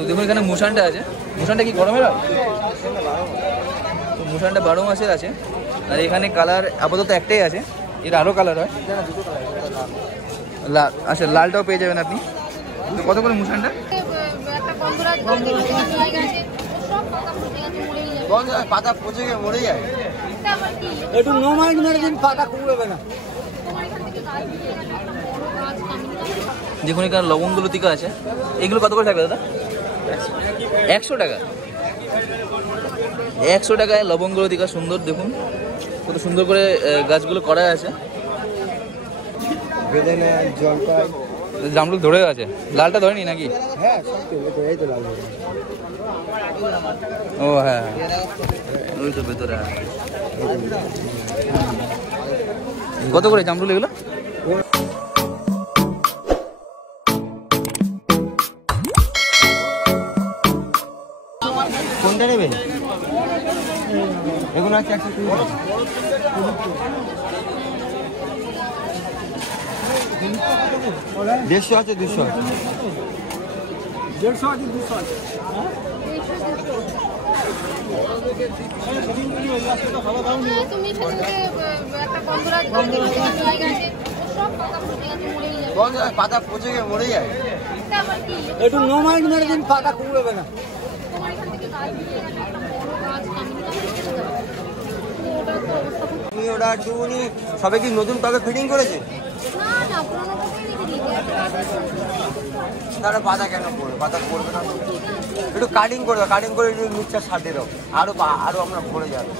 তো দেখুন এখানে মুসানটা আছে। মুসানটা কি গরমের হয়? তো মুসানটা 12 মাসের আছে। আর এখানে কালার আপাতত একটাই আছে, এর আরও কালার হয়। আচ্ছা, লালটাও পেয়ে যাবেন আপনি। তো কত করে মুসানটা? পাতা পচে গিয়ে মরে যায়। একটু নমাইন মেরে দিন, পাতা কুড়বে না। দেখুন এখানে লবঙ্গ লতিকা আছে। এগুলো কত করে থাকবে দাদা? 100 টাকা। 100 টাকায় লবঙ্গ লতিকা সুন্দর, দেখুন কত সুন্দর করে গাছগুলো করা আছে। বেদেনা জলপাই জামরুল ধরে আছে, লালটা ধরেনি নাকি? হ্যাঁ, সব তো এই তো লাল। ও হ্যাঁ, ওই তো ভেতরে। কত করে জামরুল এগুলো? কোনটা নেবেন? এগুলো আছে 120 টাকা। 150 আছে, 200 আছে। 150 আছে, 200 আছে। পাতা পচে গিয়ে মরে যায়। একটু নমাইন মেরে দিন, পাতা কুড়বে না। তুমি ওটা একটুখানি সবাই কি নতুন টবে ফিটিং করেছে? তারা পাতা কেন পড়বে? পাতা পড়বে না, একটু কাটিং করবে, কাটিং করে একটু মিক্সচার সার দিয়ে দাও, আরো আমরা ভরে যাবে।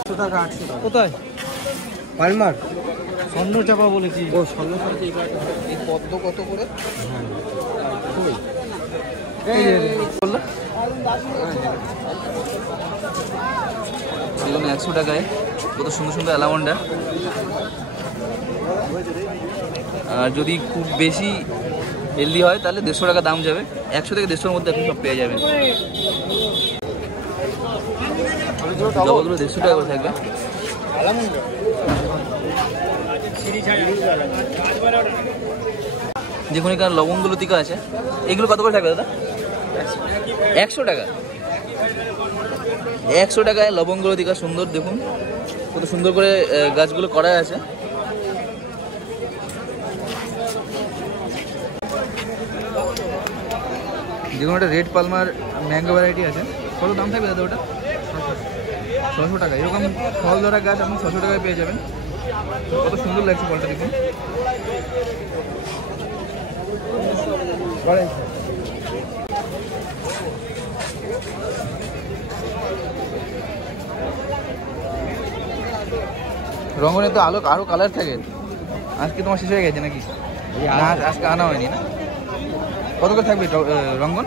100 টাকা, 800 টাকা। কোথায়? পালমার স্বর্ণ চাপা বলেছি। ও স্বর্ণ চাপা। এই পদ্ম কত করে বললো? এগুলো 100 টাকায় কত সুন্দর সুন্দর অ্যালামন্ডা। আর যদি খুব বেশি হেলদি হয় তাহলে 150 টাকা দাম যাবে। 100 থেকে 150-এর মধ্যে আপনি সব পেয়ে যাবেন। জবাগুলো 150 টাকা করে থাকবে। দেখুন এখানে লবঙ্গ লতিকা আছে। এগুলো কত করে থাকবে দাদা? 100 টাকা। 100 টাকায় লবঙ্গ লতিকা সুন্দর, দেখুন কত সুন্দর করে গাছগুলো করা আছে। দেখুন একটা রেড পালমার ম্যাঙ্গো ভ্যারাইটি আছে। কত দাম থাকবে দাদা ওটা? 600 টাকা। এরকম ফল ধরা গাছ আপনি 600 টাকায় পেয়ে যাবেন। কত সুন্দর লাগছে ফলটা, দেখুন। রঙনের তো আরো কালার থাকে। আজকে তোমার শেষ হয়ে গেছে নাকি? না, আজকে আনা হয়নি না। কত করে থাকবে রঙ্গন?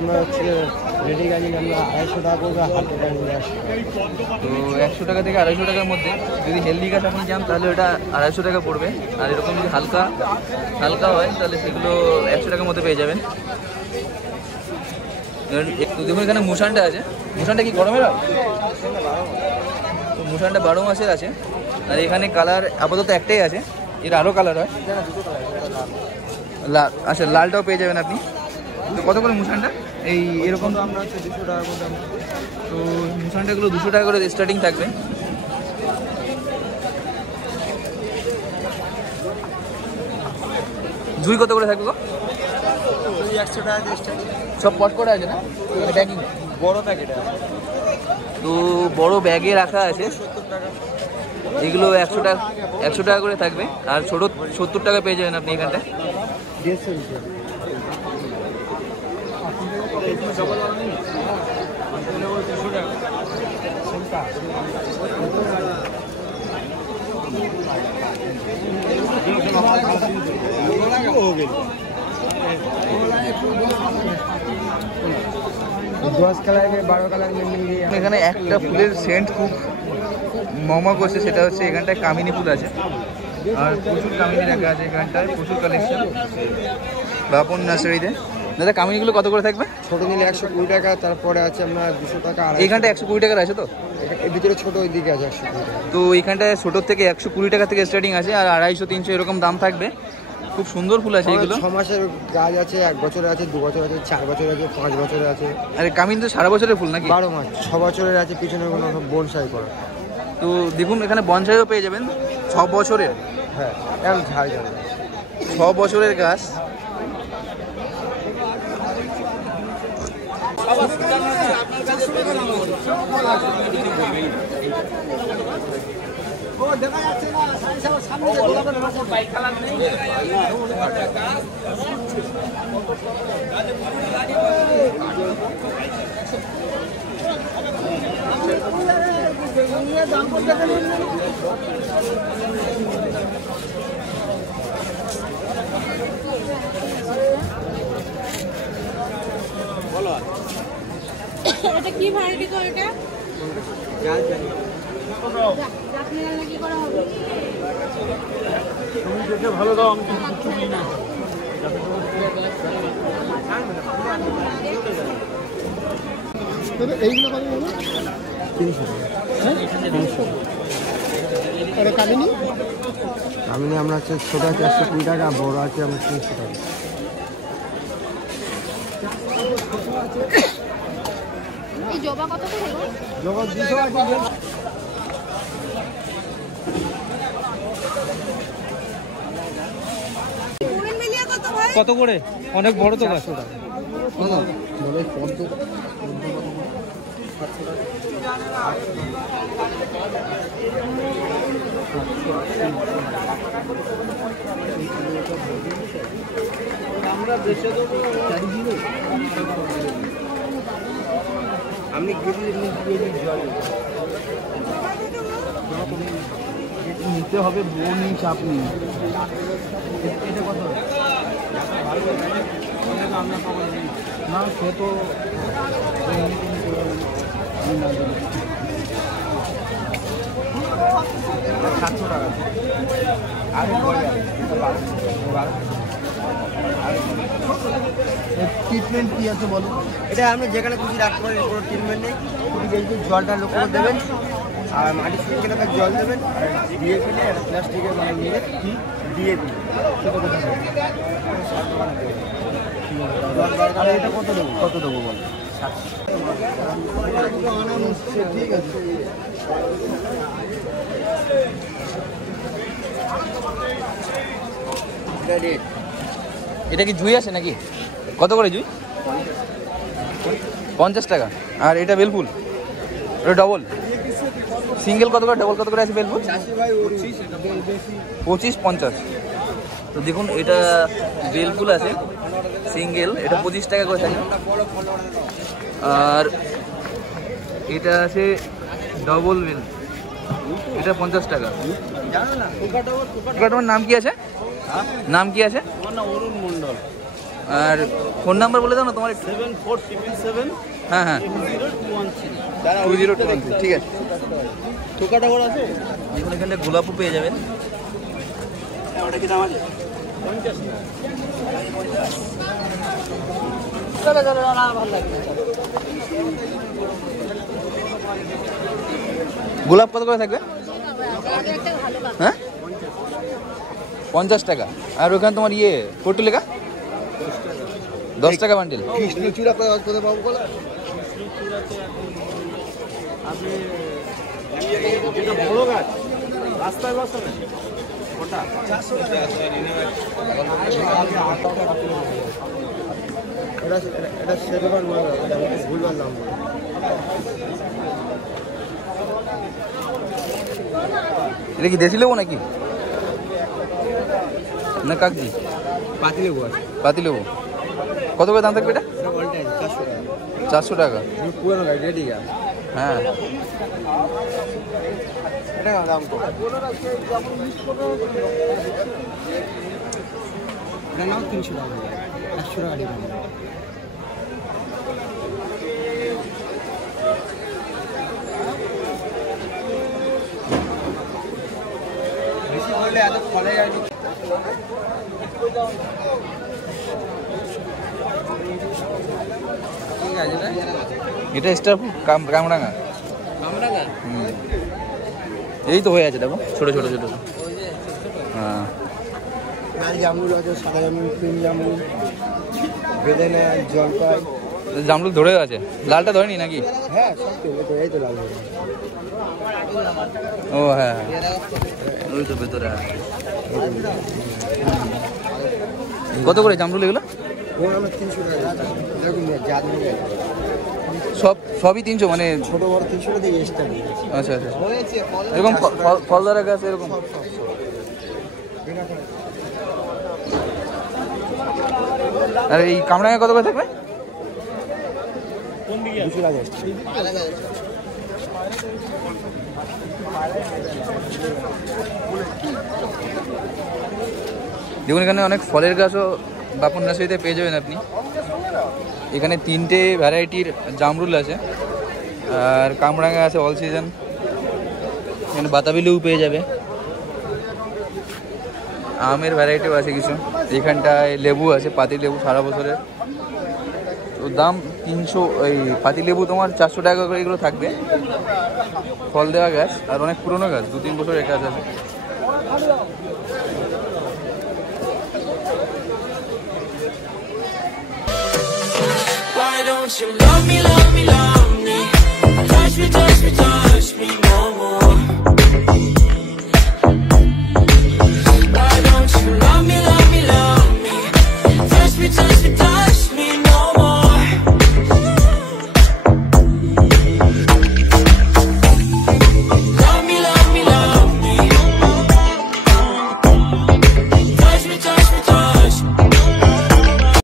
আমরা হচ্ছে রেডি গাড়ি আমরা 250 টাকা করবো, হাতে গাড়ি আসবে। তো 100 টাকা থেকে 250 টাকার মধ্যে যদি হেলদি গাছ আপনি চান তাহলে ওটা 250 টাকা পড়বে। আর এরকম যদি হালকা হয় তাহলে সেগুলো 100 টাকার মধ্যে পেয়ে যাবেন। দেখুন এখানে মুসানটা আছে। মুসানটা কি গরমের হয়? তো মুসানটা 12 মাসের আছে। আর এখানে কালার আপাতত একটাই আছে, এর আরও কালার হয়। আচ্ছা, লালটাও পেয়ে যাবেন আপনি। তো কত করে মুসানটা? এই এরকম তো আমরা হচ্ছে 200 টাকা করে দাম। তো মুসানটাগুলো 200 টাকা করে স্টার্টিং থাকবে। জুই কত করে থাকবে গো? 100 টাকা দিয়ে স্টার্টিং। সব পট করে আছে না, ব্যাগিং? বড় প্যাকেট আছে। তো বড় ব্যাগে রাখা আছে। 70 টাকা। এগুলো 100 টাকা করে থাকবে। আর ছোট 70 টাকা পেয়ে যাবেন আপনি এখানটায়। 150 টাকা। এখানে একটা ফুলের সেন্ট খুব মমা করছে, সেটা হচ্ছে এখানটায় কামিনী ফুল আছে। আর প্রচুর কামিনী রাখা আছে এখানটায়, প্রচুর কালেকশন বাপন নার্সারিতে। দাদা কামিনীগুলো কত করে থাকবে? ছোট নিলে 120 টাকা, তারপরে আছে আমরা 200 টাকা। এইখানটা 120 টাকার আছে। তো এর ভিতরে ছোট ওই দিকে আছে 120 টাকা। তো এইখানটায় ছোটোর থেকে 120 টাকা থেকে স্টার্টিং আছে। আর 250-300 এরকম দাম থাকবে। খুব সুন্দর ফুল আছে এগুলো। 6 মাসের গাছ আছে, 1 বছরের আছে, 2 বছর আছে, 4 বছরের আছে, 5 বছরের আছে। আরে কামিন তো সারা বছরের ফুল নাকি? 12 মাস। 6 বছরের আছে, পিছনে কোনো বনসাই করা। তো দেখুন এখানে বনসাইও পেয়ে যাবেন 6 বছরের। হ্যাঁ, এখন ঝাড় যাবে। 6 বছরের গাছ। দেখা যাচ্ছে না, সামনে দাম করতে এটা কি ভ্যারাইটি তো এটা? জাতনি রান্না কি করা হবে? তুমি দেখে ভালো দাও, আমি কিছু নিই না। এইগুলো কত বলো? 300 টাকা। এটা কামিনী? কামিনী আমরা হচ্ছে ছোট আছে 120 টাকা, বড় আছে আমরা 300 টাকা। এই জবা কত করে গো? জবা 200 আছে। মিলিয়ে কত ভাই? কত করে? অনেক বড় তো গাছ। বলে পদ্ম আমরা বেচে দেবো 4 কিলো। আমি নিতে হবে, বোন চাপ নেই। এটা কত? না সে তো 700 টাকা। আর ট্রিটমেন্ট কি আছে বলো? এটা আপনি যেখানে খুশি রাখতে পারেন, কোনো ট্রিটমেন্ট নেই। খুবই বেশি জলটা লক্ষ্য করে দেবেন, আর মাটি থেকে জল দেবেন, আর ডিএপি নেই, আর প্লাস্টিকের মানে নিয়ে কি ডিএপি সেটা কোথায় দেবেন? আর এটা কত দেবো? কত দেবো বলো? ঠিক আছে। এটা কি জুই আছে নাকি? কত করে জুই? 50 টাকা। আর এটা বেলফুল? এটা ডবল সিঙ্গেল কত করে, ডবল কত করে আছে বেলফুল? 25 50। তো দেখুন এটা বেলফুল আছে সিঙ্গেল, এটা 25 টাকা করে থাকে। আর এটা আছে ডবল বেল, এটা 50 টাকা। তোমার নাম কি আছে? নাম কি আছে? অরুণ মন্ডল। আর ফোন নাম্বার বলে দাও না তোমার একটু। 7477 হ্যাঁ হ্যাঁ 2023। ঠিক আছে। টোকাটা করে আছে? দেখুন এখানে গোলাপও পেয়ে যাবেন। ওটা কি দাম আছে? 50 টাকা। চলো না ভালো লাগবে। গোলাপ কত করে থাকবে? একটা ভালো কাজ। হ্যাঁ 50 টাকা। আর ওখানে তোমার ইয়ে পটুলেখা 10 টাকা বান্ডেল। কৃষ্ণচূড়া কোথায় পাবো বলো? আপনি যেটা বড় গাছ রাস্তায় বসাবেন ওটা 400 টাকা। এটা সেরকম নয়, এটা ভুলবার নাম। এটা কি দেশি লেবু নাকি না কাগজি? পাতি লেবু আছে। পাতি লেবু কত করে দাম থাকবে এটা? 400 টাকা। পুরোনো গাছ, রেডি গাছ। হ্যাঁ এটা দাম কত? এটা নাও 300 টাকা, 100 টাকা দিলাম। বেশি করলে এত ফলে যায়নি। ঠিক আছে না? এটা স্টার কামরাঙা। এই তো হয়ে আছে দেখো, ছোট ছোট ছোট। হ্যাঁ লাল জামরুল আছে, সাদা জামরুল, ক্রিম জামরুল, বেদানা, জলপাই। জামরুল ধরে আছে, লালটা ধরেনি নাকি? হ্যাঁ সব তো এই তো লাল জামরুল। ও হ্যাঁ ওই তো ভেতরে। কত করে জামরুল এগুলো? ওর আমার 300 টাকা দেখুন জাদু সবই 300 মানে? ছোট বড় 300 টাকা দিয়ে এক্সট্রা। আচ্ছা আচ্ছা, এরকম ফলদারা গাছ এরকম? আর এই কামরাঙা কত করে থাকবে? 200 টাকা এক্সট্রা। দেখুন এখানে অনেক ফলের গাছও বাপন নার্সারিতে পেয়ে যাবেন আপনি। এখানে 3টে ভ্যারাইটির জামরুল আছে, আর কামরাঙা আছে অল সিজন। এখানে বাতাবি লেবু পেয়ে যাবে, আমের ভ্যারাইটিও আছে কিছু। এখানটায় লেবু আছে, পাতি লেবু সারা বছরের, তো দাম 300। এই পাতি লেবু তোমার 400 টাকা করে এগুলো থাকবে। ফল দেওয়া গাছ আর অনেক পুরনো গাছ, 2-3 বছরের গাছ আছে। Why don't you love me, love me, love me? Touch me, touch me, touch me.